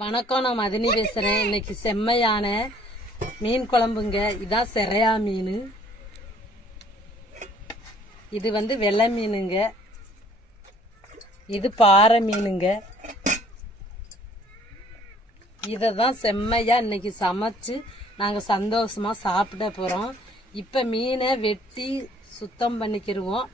வணக்கம், நான் மதினி பேசுறேன். இன்னைக்கு செம்மையான மீன் குழம்புங்க. இதான் செரையா மீன். இது வெள்ளை மீனுங்க. இது பாறை மீனுங்க. இததான் செம்மையா இன்னைக்கு சமைச்சு நாங்க சந்தோஷமா சாப்பிட போறோம். இப்ப மீனை வெட்டி சுத்தம் பண்ணிக்கிருவோம்.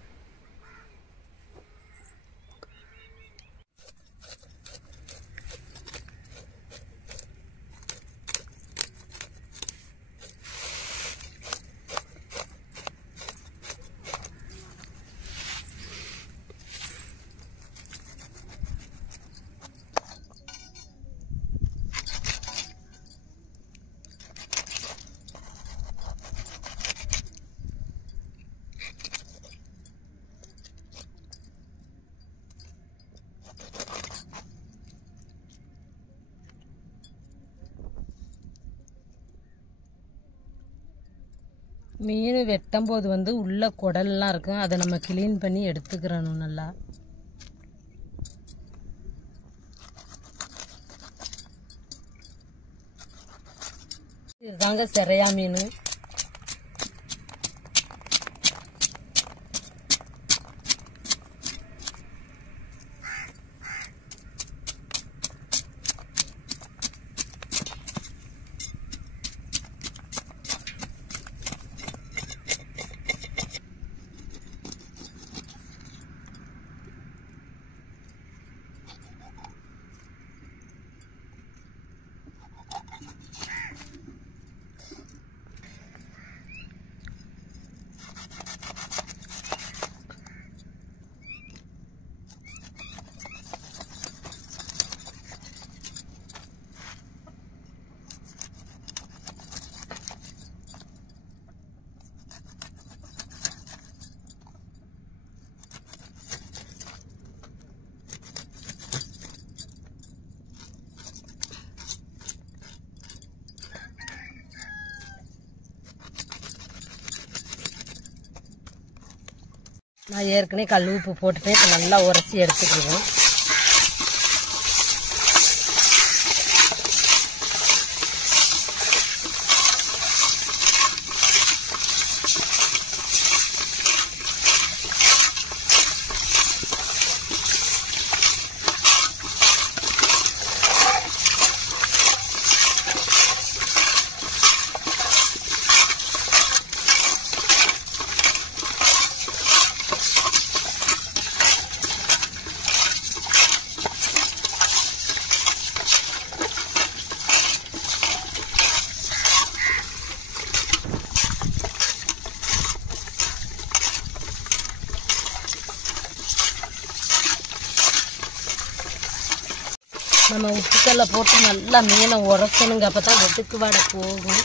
மீன் வெட்டும் போது உள்ள குடல்லாம் இருக்கும். அதை நம்ம கிளீன் பண்ணி எடுத்துக்கிறணும் நல்லா. இதுதாங்க செரையா மீன். நான் ஏற்கனவே கல் உப்பு போட்டுட்டு நல்லா உரைச்சி எடுத்துக்கிடுவோம். நம்ம உப்புக்கல்ல போட்டு நல்லா மீனை உரைக்கணுங்க. அப்பதான் வெட்டுக்கு வாடை போகும்.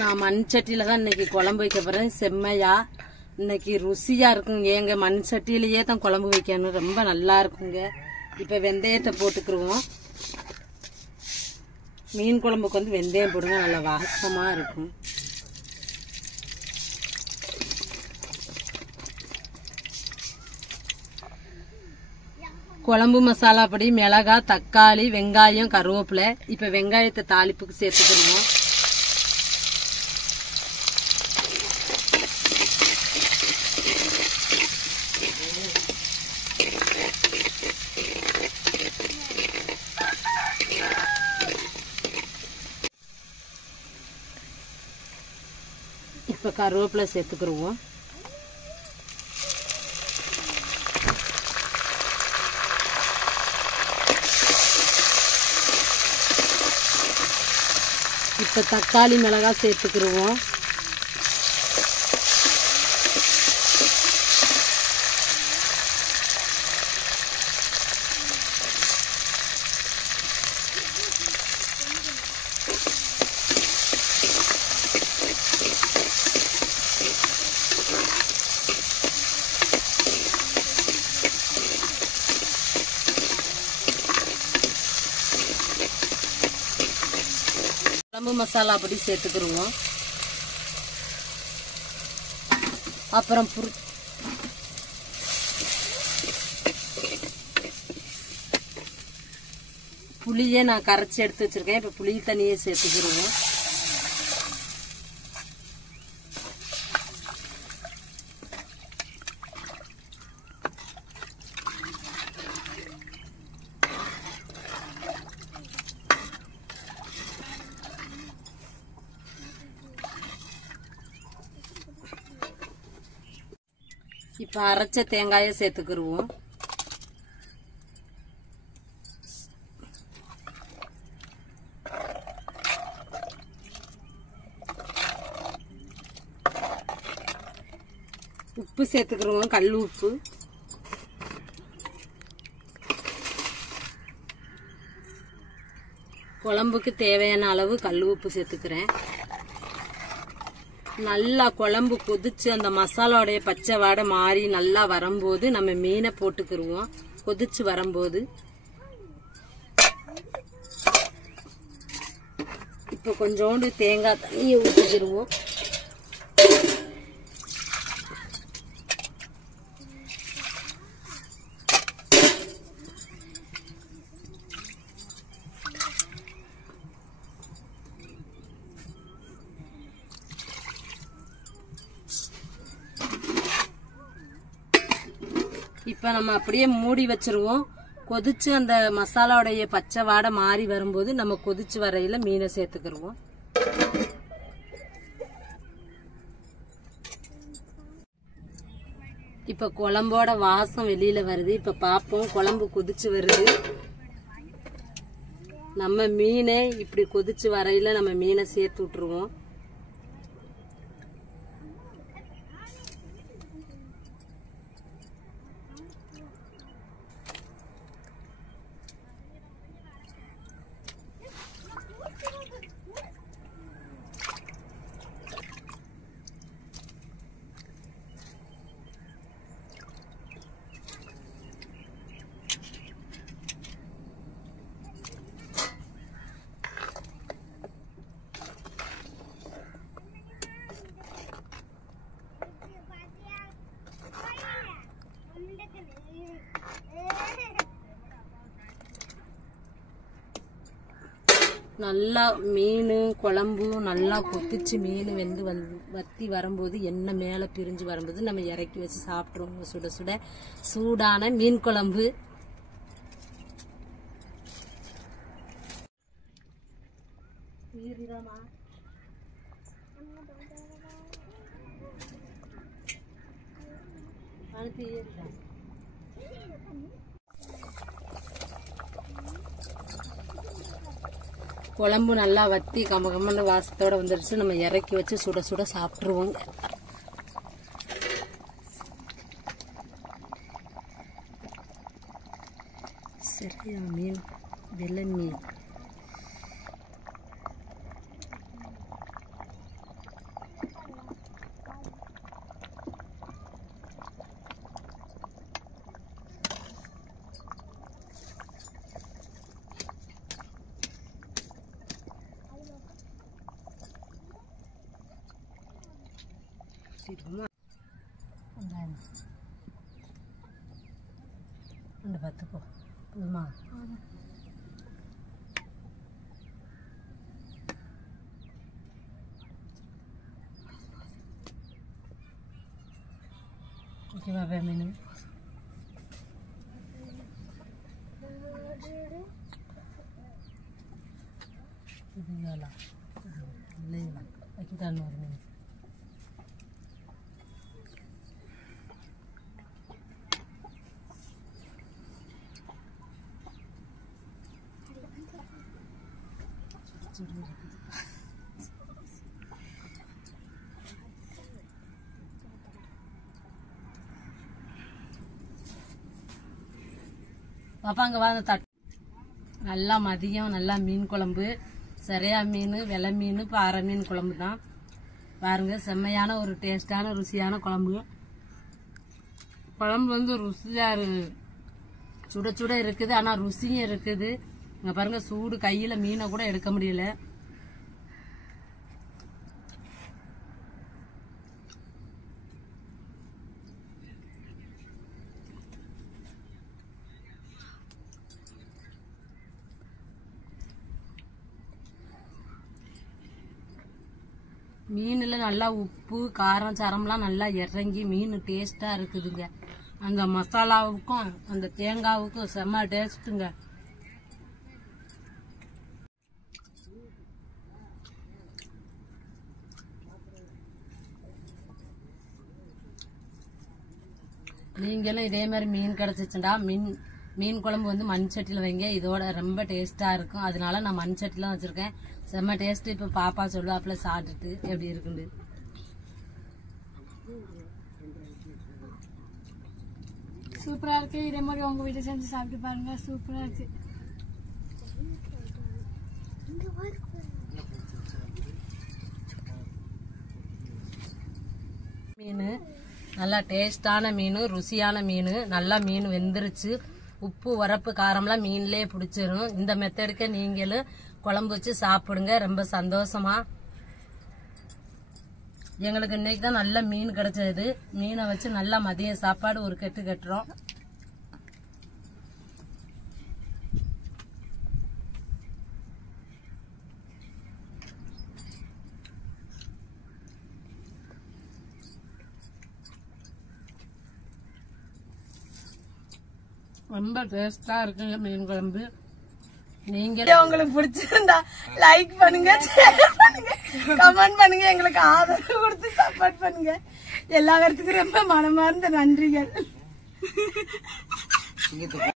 நான் மண் சட்டியில தான் இன்னைக்கு குழம்பு வைக்க போறேன். செம்மையா இன்னைக்கு ருசியா இருக்குங்க. எங்க மண் சட்டியிலேயே தான் குழம்பு வைக்கணும், ரொம்ப நல்லா இருக்குங்க. இப்ப வெந்தயத்தை போட்டுக்கிருவோம். மீன் குழம்புக்கு வந்து வெந்தயம் போடுங்க, நல்லா வாசமா இருக்கும். குழம்பு மசாலா பொடி, மிளகாய், தக்காளி, வெங்காயம், கருவேப்பிலை. இப்ப வெங்காயத்தை தாளிப்புக்கு சேர்த்துக்கிடுவோம். இப்ப கருவேப்பிலை சேர்த்துக்கிடுவோம். இப்ப தக்காளி, மிளகாய் சேர்த்துக்கிடுவோம். குழம்பு மசாலா பொடி சேர்த்துக்கிடுவோம். அப்புறம் புளியை நான் கரைச்சி எடுத்து வச்சிருக்கேன். இப்ப புளி தண்ணியை சேர்த்துக்கிடுவோம். இப்ப அரைச்ச தேங்காயை சேர்த்துக்கிடுவோம். உப்பு சேர்த்துக்கிடுவோம், கல் உப்பு. குழம்புக்கு தேவையான அளவு கல் உப்பு சேர்த்துக்கிறேன். நல்லா குழம்பு கொதிச்சு அந்த மசாலாவுடைய பச்சை வாடை மாறி நல்லா வரும்போது நம்ம மீனை போட்டுக்கிடுவோம். கொதிச்சு வரும்போது இப்ப கொஞ்சோண்டு தேங்காய் தண்ணியை ஊற்றிக்கிடுவோம். இப்ப நம்ம அப்படியே மூடி வச்சிருவோம். கொதிச்சு அந்த மசாலாவுடைய பச்சை வாடை மாறி வரும்போது நம்ம கொதிச்சு வரையில மீனை சேர்த்துக்கிடுவோம். இப்ப குழம்போட வாசம் வெளியில வருது. இப்ப பாப்போம், குழம்பு கொதிச்சு வருது. நம்ம மீனை இப்படி கொதிச்சு வரையில நம்ம மீனை சேர்த்து விட்டுருவோம். நல்லா மீன் குழம்பு நல்லா கொதிச்சு மீன் வெந்து வத்தி வரும்போது எண்ணெய் மேலே பிரிஞ்சு வரும்போது நம்ம இறக்கி வச்சு சாப்பிட்ருவோம். சுட சுட சூடான மீன் குழம்பு. குழம்பு நல்லா வத்தி கமகமான வாசத்தோட வந்துருச்சு. நம்ம இறக்கி வச்சு சுட சுட சாப்பிட்டுருவோங்க. சரியா மீன், வெள்ளை மீன். ஊற்றிடுவோமா? அந்த 10 போதுமா? ஓகேவா மீன்? இது இதெல்லாம் இல்லைங்களா வைக்கிட்டான்னு ஒரு மீன். பாப்பா அங்கே வாங்க தட்டு. நல்லா மதியம் நல்லா மீன் குழம்பு, சரியா மீன், வெலை மீன், பாறை மீன் குழம்பு தான். பாருங்க, செம்மையான ஒரு டேஸ்டான ருசியான குழம்பு. குழம்பு வந்து ருசியாக சுட சுட இருக்குது, ஆனால் ருசியும் இருக்குது. இங்கே பாருங்க, சூடு கையில் மீனை கூட எடுக்க முடியல. மீனில் நல்லா உப்பு காரம் சரம்லாம் நல்லா இறங்கி மீன் டேஸ்ட்டாக இருக்குதுங்க. அந்த மசாலாவுக்கும் அந்த தேங்காவுக்கும் செம்ம டேஸ்ட்டுங்க. நீங்களும் இதே மாதிரி மீன் கிடச்சிச்சுண்டா மீன் குழம்பு வந்து மண் சட்டியில் வைங்க. இதோட ரொம்ப டேஸ்ட்டாக இருக்கும். அதனால நான் மண் சட்டிலாம் வச்சுருக்கேன். செம்ம டேஸ்ட்டு. இப்போ பாப்பா சொல்லுவாப்புல சாப்பிட்டுட்டு எப்படி இருக்குண்டு. சூப்பராக இருக்குது. இதே மாதிரி உங்கள் வீட்டை செஞ்சு சாப்பிட்டு பாருங்க. சூப்பராக இருக்குது. மீன் நல்லா டேஸ்டான மீன், ருசியான மீன். நல்லா மீன் வெந்துருச்சு. உப்பு உரப்பு காரம்லாம் மீன்லேயே பிடிச்சிரும். இந்த மெத்தடுக்கு நீங்களும் குழம்பு வச்சு சாப்பிடுங்க. ரொம்ப சந்தோஷமா. எங்களுக்கு இன்னைக்கு தான் நல்ல மீன் கிடைச்சது. மீனை வச்சு நல்லா மதிய சாப்பாடு ஒரு கட்டு கட்டுறோம். ரொம்ப டேஸ்டா இருக்குங்க மீன் குழம்பு. நீங்க உங்களுக்கு பிடிச்சிருந்தா லைக் பண்ணுங்க, ஷேர் பண்ணுங்க, கமெண்ட் பண்ணுங்க, எங்களுக்கு ஆதரவு கொடுத்து சப்போர்ட் பண்ணுங்க. எல்லா பேருக்கும் ரொம்ப மனமார்ந்த நன்றிகள்.